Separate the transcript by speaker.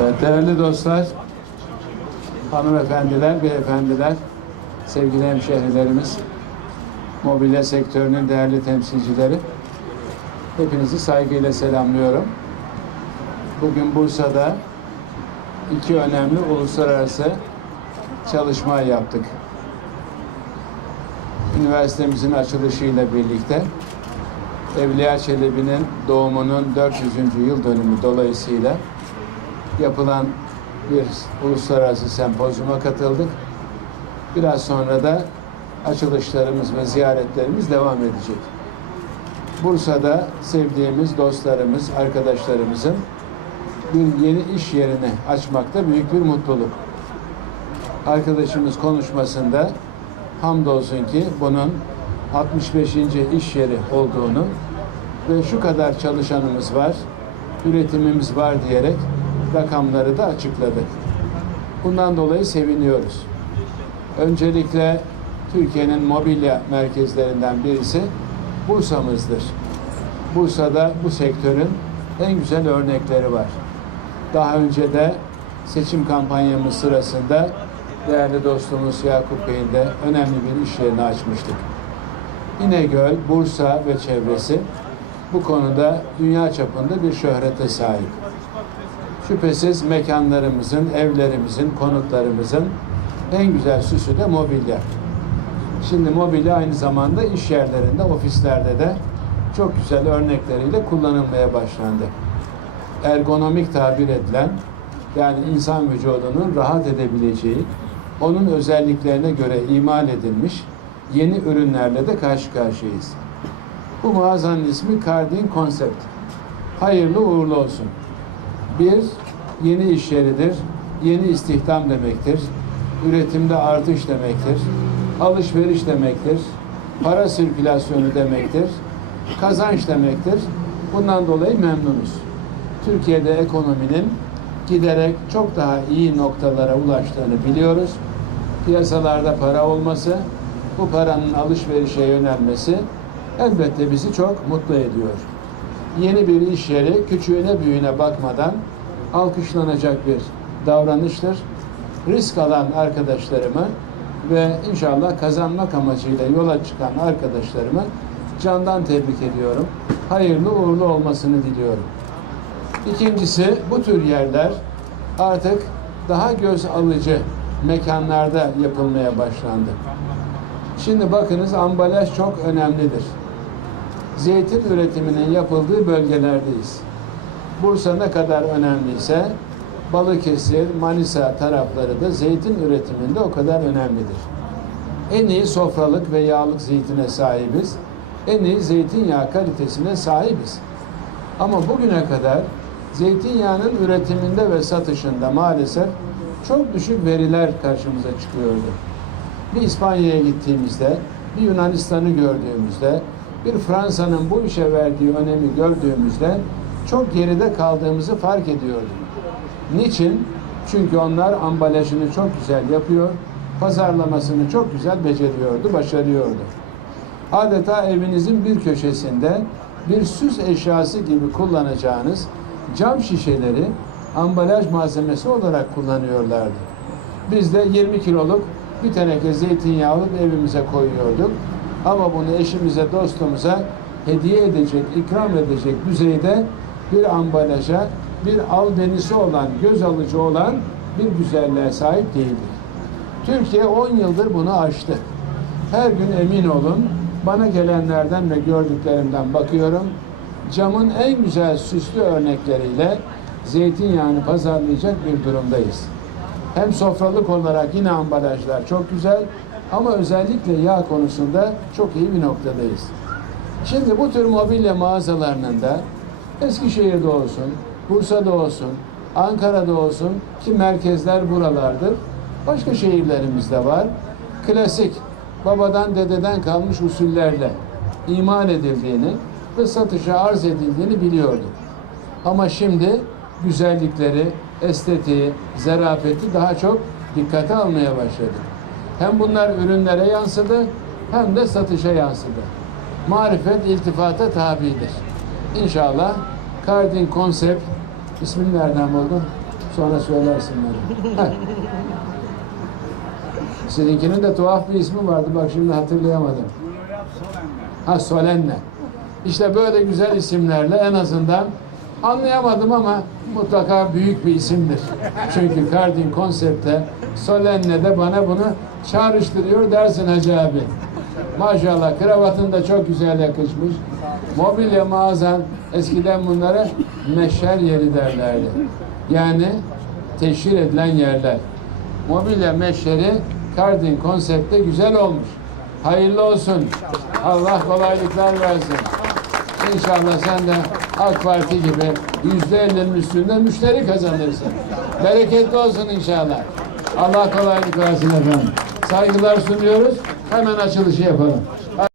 Speaker 1: Evet, değerli dostlar, hanımefendiler, beyefendiler, sevgili hemşehrilerimiz, mobilya sektörünün değerli temsilcileri, hepinizi saygıyla selamlıyorum. Bugün Bursa'da iki önemli uluslararası çalışma yaptık. Üniversitemizin açılışıyla birlikte Evliya Çelebi'nin doğumunun 400. yıl dönümü dolayısıyla yapılan bir uluslararası sempozyuma katıldık. Biraz sonra da açılışlarımız ve ziyaretlerimiz devam edecek. Bursa'da sevdiğimiz dostlarımız, arkadaşlarımızın bir yeni iş yerini açmakta büyük bir mutluluk. Arkadaşımız konuşmasında hamdolsun ki bunun 65. iş yeri olduğunu ve şu kadar çalışanımız var, üretimimiz var diyerek rakamları da açıkladı. Bundan dolayı seviniyoruz. Öncelikle Türkiye'nin mobilya merkezlerinden birisi Bursa'mızdır. Bursa'da bu sektörün en güzel örnekleri var. Daha önce de seçim kampanyamız sırasında değerli dostumuz Yakup Bey'in de önemli bir iş yerini açmıştık. İnegöl, Bursa ve çevresi bu konuda dünya çapında bir şöhrete sahip. Şüphesiz mekanlarımızın, evlerimizin, konutlarımızın en güzel süsü de mobilya. Şimdi mobilya aynı zamanda iş yerlerinde, ofislerde de çok güzel örnekleriyle kullanılmaya başlandı. Ergonomik tabir edilen, yani insan vücudunun rahat edebileceği, onun özelliklerine göre imal edilmiş yeni ürünlerle de karşı karşıyayız. Bu mağazanın ismi Cardin Concept. Hayırlı uğurlu olsun. Bir, yeni iş yeridir. Yeni istihdam demektir. Üretimde artış demektir. Alışveriş demektir. Para sirkülasyonu demektir. Kazanç demektir. Bundan dolayı memnunuz. Türkiye'de ekonominin giderek çok daha iyi noktalara ulaştığını biliyoruz. Piyasalarda para olması, bu paranın alışverişe yönelmesi elbette bizi çok mutlu ediyor. Yeni bir iş yeri küçüğüne büyüğüne bakmadan alkışlanacak bir davranıştır. Risk alan arkadaşlarımı ve inşallah kazanmak amacıyla yola çıkan arkadaşlarımı candan tebrik ediyorum. Hayırlı uğurlu olmasını diliyorum. İkincisi bu tür yerler artık daha göz alıcı mekanlarda yapılmaya başlandı. Şimdi bakınız ambalaj çok önemlidir. Zeytin üretiminin yapıldığı bölgelerdeyiz. Bursa ne kadar önemliyse Balıkesir, Manisa tarafları da zeytin üretiminde o kadar önemlidir. En iyi sofralık ve yağlık zeytine sahibiz. En iyi zeytinyağı kalitesine sahibiz. Ama bugüne kadar zeytinyağının üretiminde ve satışında maalesef çok düşük veriler karşımıza çıkıyordu. Bir İspanya'ya gittiğimizde, bir Yunanistan'ı gördüğümüzde, bir Fransa'nın bu işe verdiği önemi gördüğümüzde çok geride kaldığımızı fark ediyordum. Niçin? Çünkü onlar ambalajını çok güzel yapıyor, pazarlamasını çok güzel beceriyordu, başarıyordu. Adeta evinizin bir köşesinde bir süs eşyası gibi kullanacağınız cam şişeleri ambalaj malzemesi olarak kullanıyorlardı. Biz de 20 kiloluk bir teneke zeytinyağı alıp evimize koyuyorduk. Ama bunu eşimize, dostumuza hediye edecek, ikram edecek düzeyde bir ambalaja, bir albenisi olan, göz alıcı olan bir güzelliğe sahip değildir. Türkiye 10 yıldır bunu aştı. Her gün emin olun, bana gelenlerden ve gördüklerimden bakıyorum. Camın en güzel süslü örnekleriyle zeytinyağını pazarlayacak bir durumdayız. Hem sofralık olarak yine ambalajlar çok güzel ama özellikle yağ konusunda çok iyi bir noktadayız. Şimdi bu tür mobilya mağazalarının da Eskişehir'de olsun, Bursa'da olsun, Ankara'da olsun ki merkezler buralardır. Başka şehirlerimizde var. Klasik babadan dededen kalmış usullerle imal edildiğini ve satışa arz edildiğini biliyorduk. Ama şimdi güzellikleri, estetiği, zarafeti daha çok dikkate almaya başladık. Hem bunlar ürünlere yansıdı hem de satışa yansıdı. Marifet iltifata tabidir. İnşallah Cardin Concept ismini nereden buldun? Sonra söylersin bana. Seninkinin de tuhaf bir ismi vardı. Bak şimdi hatırlayamadım. Ha Solenne. İşte böyle güzel isimlerle en azından anlayamadım ama mutlaka büyük bir isimdir. Çünkü Cardin konsepte Solenne de bana bunu çağrıştırıyor dersin Hacı abi. Maşallah kravatın da çok güzel yakışmış. Mobilya mağazan eskiden bunlara meşer yeri derlerdi. Yani teşhir edilen yerler. Mobilya meşeri Cardin konsepte güzel olmuş. Hayırlı olsun. Allah kolaylıklar versin. İnşallah sen de AK Parti gibi yüzde ellinin üstünde müşteri kazanırsın. Bereketli olsun inşallah. Allah kolaylık versin efendim. Saygılar sunuyoruz. Hemen açılışı yapalım.